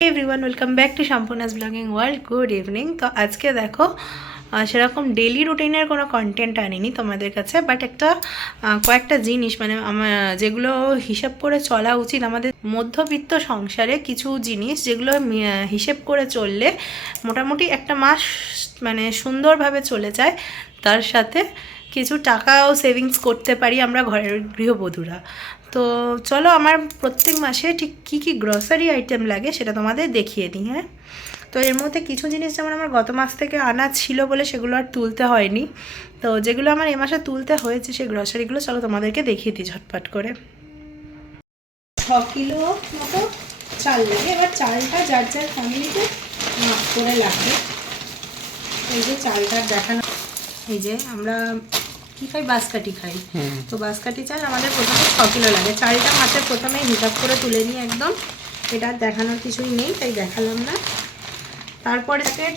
Everyone welcome back to সম্পূর্ণাস blogging world good evening তো আজকে দেখো সেরকম ডেলি রুটিনের কোনো কন্টেন্ট আনিনি তোমাদের কাছে বাট একটা কয়েকটা জিনিস মানে আমার যেগুলো হিসাব করে চলা উচিত আমাদের মধ্যবিত্ত সংসারে কিছু জিনিস যেগুলো হিসেব করে চললে মোটামুটি একটা মাস মানে সুন্দরভাবে চলে যায়। তার সাথে কিছু টাকাও সেভিংস করতে পারি আমরা ঘরের গৃহবধূরা। তো চলো আমার প্রত্যেক মাসে ঠিক কী কী গ্রসারি আইটেম লাগে সেটা তোমাদের দেখিয়ে দিই হ্যাঁ? তো এর মধ্যে কিছু জিনিস যেমন আমার গত মাস থেকে আনা ছিল বলে সেগুলো আর তুলতে হয়নি। তো যেগুলো আমার এ মাসে তুলতে হয়েছে সেই গ্রসারিগুলো চলো তোমাদেরকে দেখিয়ে দিই ঝটপট করে। ছ কিলো মতো চাল লাগে। এবার চালটা যার যার ফ্যামিলিতে মাপ করে লাগবে। এই যে চালটার দেখানো এই যে আমরা কি খাই? বাঁশকাঠি খাই। তো বাঁশকাঠি চাল আমাদের প্রথমে ছ কিলো লাগে। চালটা মাসে প্রথমে হিসাব করে তুলে নিই একদম। এটা দেখানোর কিছুই নেই তাই দেখালাম না। তারপরে প্যাকেট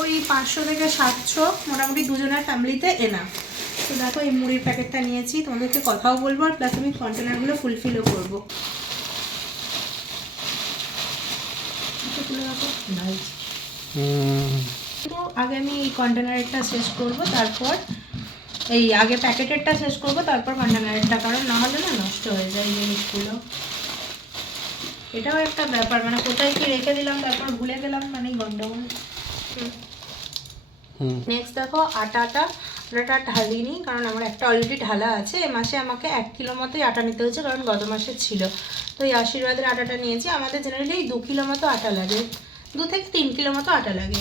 ওই পাঁচশো থেকে সাতশো মোটামুটি দুজনের ফ্যামিলিতে এনা তো দেখো এই মুড়ির প্যাকেটটা নিয়েছি তোমাদেরকে কথাও বলব আর প্লাস আমি কন্টেনারগুলো ফুলফিলও করব। আগে আমি এই কন্টেনারটা শেষ করব তারপর এই আগে প্যাকেটেরটা শেষ করব তারপর কন্টেনারেরটা কারণ না হলে না নষ্ট হয়ে যায় জিনিসগুলো। এটাও একটা ব্যাপার মানে কোথায় কি রেখে দিলাম তারপর ভুলে গেলাম মানে গন্ডগোল। নেক্সট দেখো আটাটা আটাটা ঢালিনি কারণ আমার একটা অলরেডি ঢালা আছে এ মাসে আমাকে এক কিলো মতোই আটা নিতে হয়েছে কারণ গত মাসে ছিল। তো এই আশীর্বাদের আটাটা নিয়েছি আমাদের জেনারেলি এই দু কিলো মতো আটা লাগে দু থেকে তিন কিলো মতো আটা লাগে।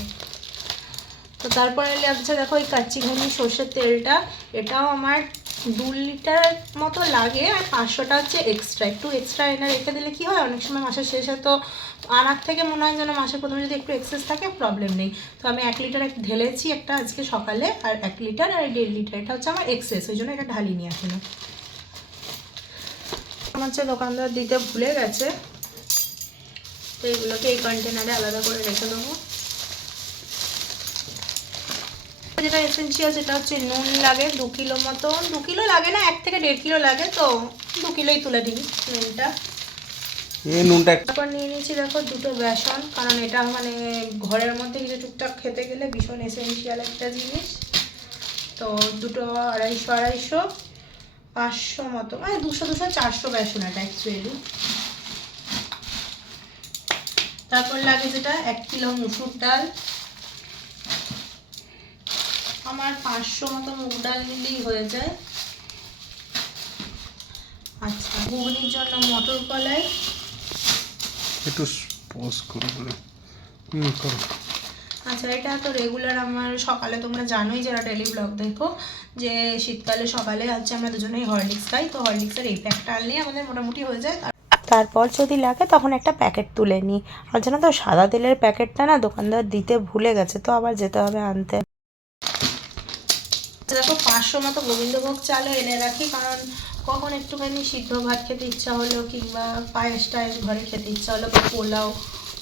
তো তারপরে লাগছে দেখো ওই কাচ্চিঘানি সর্ষের তেলটা, এটাও আমার দু লিটার মতো লাগে আর পাঁচশোটা হচ্ছে এক্সট্রা একটু এক্সট্রা এনে রেখে দিলে কি হয়? অনেক সময় মাসের শেষে তো আনার থেকে মনে হয় যেন মাসের প্রথমে যদি একটু এক্সেস থাকে প্রবলেম নেই। তো আমি এক লিটার ঢেলেছি একটা আজকে সকালে আর এক লিটার আর দেড় লিটার। এটা হচ্ছে আমার এক্সেস ওই জন্য এটা ঢালিনি এখনও। আমার হচ্ছে দোকানদার দিতে ভুলে গেছে। তো এগুলোকে এই কন্টেনারে আলাদা করে রেখে দেবো। যেটা এসেন্সিয়াল সেটা হচ্ছে নুন লাগে দু কিলো মতো দু কিলো লাগে না এক থেকে দেড় কিলো লাগে তো দু কিলোই তুলে দিই নুনটা। নুনটা তারপর নিয়ে নিয়েছি দেখো দুটো বেসন কারণ এটা মানে ঘরের মধ্যে কিছু টুকটাক খেতে গেলে ভীষণ এসেন্সিয়াল একটা জিনিস। তো দুটো আড়াইশো আড়াইশো পাঁচশো মতো মানে দুশো দুশো চারশো বেসন এটা অ্যাকচুয়ালি তারপর লাগে যেটা এক কিলো মুসুর ডাল আমার পাঁচশো মতো মুগ ডাল নিলেই হয়ে যায়। আচ্ছা ঘুগনির জন্য মটর কলাই। একটু পোজ করো বলে। হুম করো। আচ্ছা এটা তো রেগুলার আমার সকালে তোমরা জানোই যারা ডেলি ব্লগ দেখো যে শীতকালে সকালে হচ্ছে আমরা দুজনেই হরলিক্স খাই তো হরলিক্সের এই প্যাকটা আনলেই আমাদের মোটামুটি হয়ে যায়। তারপর যদি লাগে তখন একটা প্যাকেট তুলে নিই। আর জানো তো সাদা তেলের প্যাকেটটা না দোকানদার দিতে ভুলে গেছে তো আবার যেতে হবে আনতে। দেখো, পাঁচশো মতো গোবিন্দভোগ চালও এনে রাখি, কারণ কখন একটুখানি সিদ্ধ ভাত খেতে ইচ্ছা হলো কিংবা পায়েস টায়েস ঘরে খেতে ইচ্ছা হলো বা পোলাও,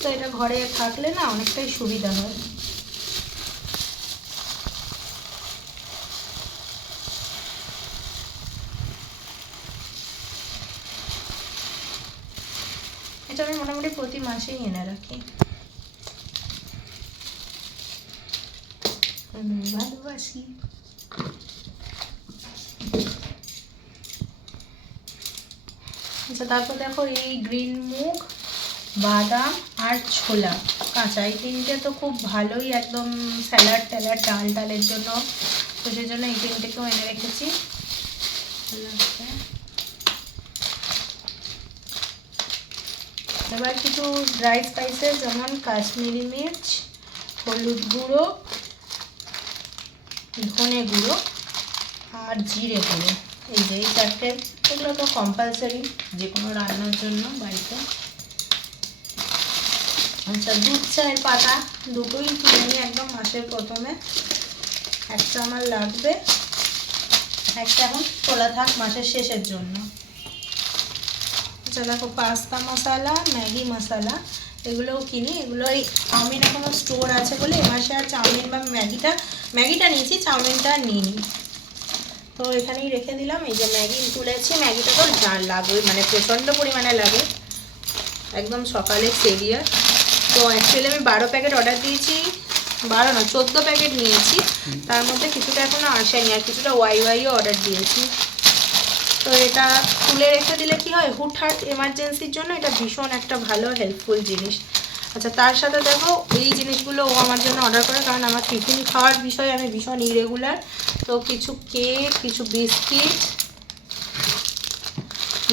তো এটা ঘরে থাকলে না অনেকটাই সুবিধা হয়। এটা আমি মোটামুটি প্রতি মাসেই এনে রাখি। ভালোবাসি। আচ্ছা তারপর দেখো এই গ্রিন মুগ, বাদাম আর ছোলা। কাঁচা, এই তিনটে তো খুব ভালোই একদম স্যালাড ট্যালাড, ডাল ডালের জন্য। তো সেই জন্য এই তিনটেকেও এনে রেখেছি। এবার কিছু ড্রাই স্পাইসেস যেমন কাশ্মীরি মির্চ, হলুদ গুঁড়ো, ধনে গুঁড়ো আর জিরে গুঁড়ো। এই যে এই চারটে এগুলো তো কম্পালসারি যে কোনো রান্নার জন্য বাড়িতে। আচ্ছা দুধ চায়ের পাতা দুটোই কিনে নিই একদম মাসের প্রথমে। একটা আমার লাগবে, একটা এখন তোলা থাক মাসের শেষের জন্য। আচ্ছা দেখো পাস্তা মশলা, ম্যাগি মশলা, এগুলোও কিনি। এগুলো এই চাউমিন এখনও স্টোর আছে বলে এ মাসে আর চাউমিন বা ম্যাগিটা ম্যাগিটা নিয়েছি, চাউমিনটা নিইনি। তো এখানেই রেখে দিলাম। এই যে ম্যাগি তুলেছি ম্যাগিটা তো যা লাগবে মানে প্রচণ্ড পরিমাণে লাগে। একদম সকালে সেরিয়ার তো অ্যাকচুয়ালি আমি বারো প্যাকেট অর্ডার দিয়েছি বারো না চোদ্দ প্যাকেট নিয়েছি। তার মধ্যে কিছুটা এখনও আসেনি আর কিছুটা ওয়াই ওয়াইও অর্ডার দিয়েছি। তো এটা তুলে রেখে দিলে কি হয় হুটহাট এমার্জেন্সির জন্য এটা ভীষণ একটা ভালো হেল্পফুল জিনিস। আচ্ছা তার সাথে দেখো এই জিনিসগুলো ও আমার জন্য অর্ডার করে কারণ আমার টিফিন খাওয়ার বিষয়ে আমি ভীষণ ইরেগুলার তো কিছু কেক কিছু বিস্কিট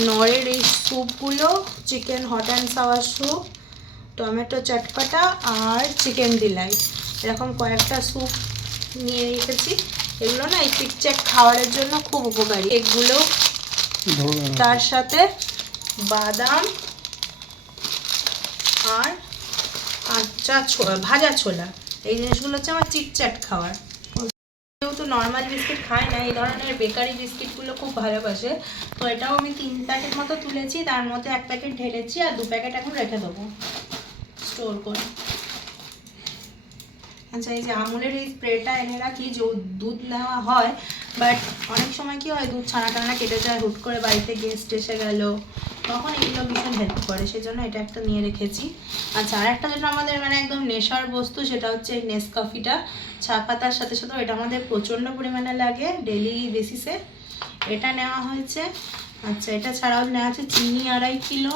নরের এই স্যুপগুলো chicken hot and sour soup tomato চটপাটা আর চিকেন ডিলাইট এরকম কয়েকটা স্যুপ নিয়ে রেখেছি। এগুলো না এই পিকচার খাওয়ারের জন্য খুব উপকারী। এগুলো তার সাথে বাদাম আর কাঁচা ছোলা ভাজা ছোলা। এই জিনিসগুলো হচ্ছে আমার চিটচ্যাট খাওয়ার। যেহেতু নর্মাল বিস্কিট খায় না, এই ধরনের বেকারি বিস্কিটগুলো খুব ভালোবাসে, তো এটাও আমি তিন প্যাকেট মতো তুলেছি, তার মধ্যে এক প্যাকেট ঢেলেছি আর দু প্যাকেট এখন রেখে দেবো। স্টোর করে। আচ্ছা এই যে আমুলের এই স্প্রেটা এনে রাখি, যে দুধ নেওয়া হয় বাট অনেক সময় কি হয়, দুধ ছানা টানা কেটে যায়, হুট করে বাড়িতে গেস্ট এসে গেল, তখন এগুলো ভীষণ হেল্প করে, সেজন্য এটা একটা নিয়ে রেখেছি। আচ্ছা আর একটা যেটা আমাদের মানে একদম নেশার বস্তু, সেটা হচ্ছে এই নেসকফিটা চা পাতার সাথে সাথে এটা আমাদের প্রচণ্ড পরিমাণে লাগে ডেলি বেসিসে এটা নেওয়া হয়েছে। আচ্ছা এটা ছাড়াও নেওয়া আছে চিনি আড়াই কিলো।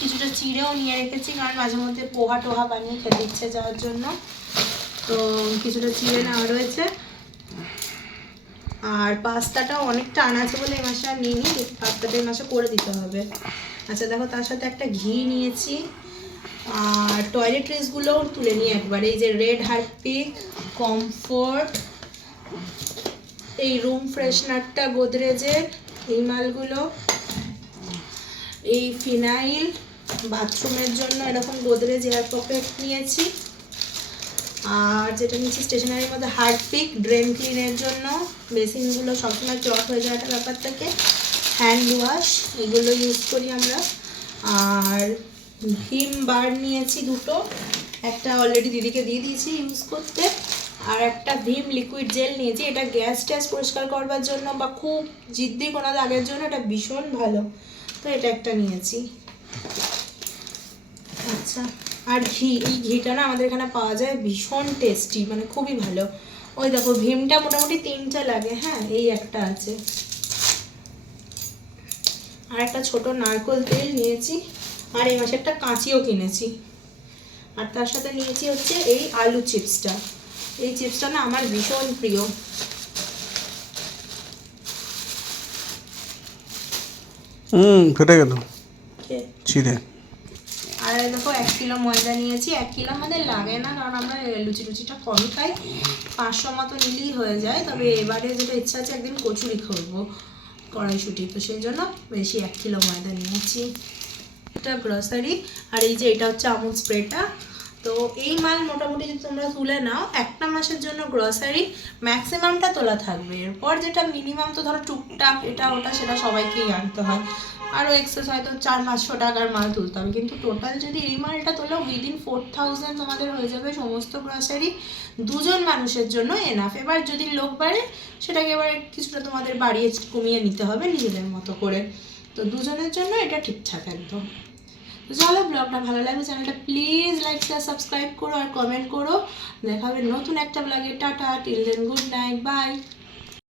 কিছুটা চিড়েও নিয়ে রেখেছি, কারণ মাঝে মধ্যে পোহা টোহা বানিয়ে খেতে ইচ্ছে যাওয়ার জন্য। তো কিছুটা চিড়ে নেওয়া রয়েছে। আর পাস্তাটাও অনেকটা আনা আছে বলে এই মাসে আর নিইনি, পাস্তাটা এই মাসে করে দিতে হবে। আচ্ছা দেখো তার সাথে একটা ঘি নিয়েছি। আর টয়লেট্রিজগুলোও তুলে নিই একবার। এই যে রেড হারপিক কমফোর্ট এই রুম ফ্রেশনারটা গোদরেজের এই মালগুলো এই ফিনাইল বাথরুমের জন্য এরকম গোদরেজ এয়ার পকেট নিয়েছি। আর যেটা নিচ্ছি স্টেশনারির মধ্যে হার্ডপিক ড্রেন ক্লিনের জন্য বেসিনগুলো সবসময় চট হয়ে একটা ব্যাপার থাকে হ্যান্ড ওয়াশ এগুলো ইউজ করি আমরা। আর ভিম বার নিয়েছি দুটো, একটা অলরেডি দিদিকে দিয়ে দিয়েছি ইউজ করতে। আর একটা ভিম লিকুইড জেল নিয়েছি, এটা গ্যাস ট্যাস পরিষ্কার করবার জন্য বা খুব জিদ্দি কোনো দাগের জন্য এটা ভীষণ ভালো। তো এটা একটা নিয়েছি। আচ্ছা। আর ঘি এই ঘিটা না আমাদের এখানে পাওয়া যায় ভীষণ টেস্টি মানে খুবই ভালো। ওই দেখো ভীমটা মোটামুটি তিনটা লাগে হ্যাঁ এই একটা আছে। আর একটা ছোট নারকোল তেল নিয়েছি আর এই মাসে একটা কাঁচিও কিনেছি। আর তার সাথে নিয়েছি হচ্ছে এই আলু চিপসটা। এই চিপসটা না আমার ভীষণ প্রিয়। হুম ফেটে গেল। ছিঁড়ে। এক কিলো ময়দা নিয়েছি, এক কিলো আমাদের লাগে না, কারণ আমরা লুচি লুচিটা কমই খাই। পাঁচশো মতো নিলেই হয়ে যায়, তবে এবারে যেটা ইচ্ছা আছে একদিন কচুরি খাব কড়াইশুটি। তো সেই জন্য বেশি এক কিলো ময়দা নিয়েছি। এটা গ্রসারি আর এই যে এটা হচ্ছে আমুল স্প্রেটা। তো এই মাল মোটামুটি যদি তোমরা তুলে নাও, একটা মাসের জন্য গ্রসারি ম্যাক্সিমামটা তোলা থাকবে। এরপর যেটা মিনিমাম তো ধরো টুকটাক, এটা ওটা সেটা সবাইকেই আনতে হয়। আরও এক্সেস হয়তো চার পাঁচশো টাকার মাল তুলতে হবে। কিন্তু টোটাল যদি এই মালটা তোলো উইদিন ফোর থাউজেন্ড তোমাদের হয়ে যাবে সমস্ত গ্রসারি দুজন মানুষের জন্য এনাফ এবার যদি লোক বাড়ে, সেটাকে এবার কিছুটা তোমাদের বাড়িয়ে কমিয়ে নিতে হবে নিজেদের মতো করে। তো দুজনের জন্য এটা ঠিকঠাক একদম। চলো, ব্লগটা ভালো লাগবে চ্যানেলটা প্লিজ লাইক শেয়ার সাবস্ক্রাইব করো আর কমেন্ট করো। দেখা হবে নতুন একটা ব্লগে। Tata till then good night bye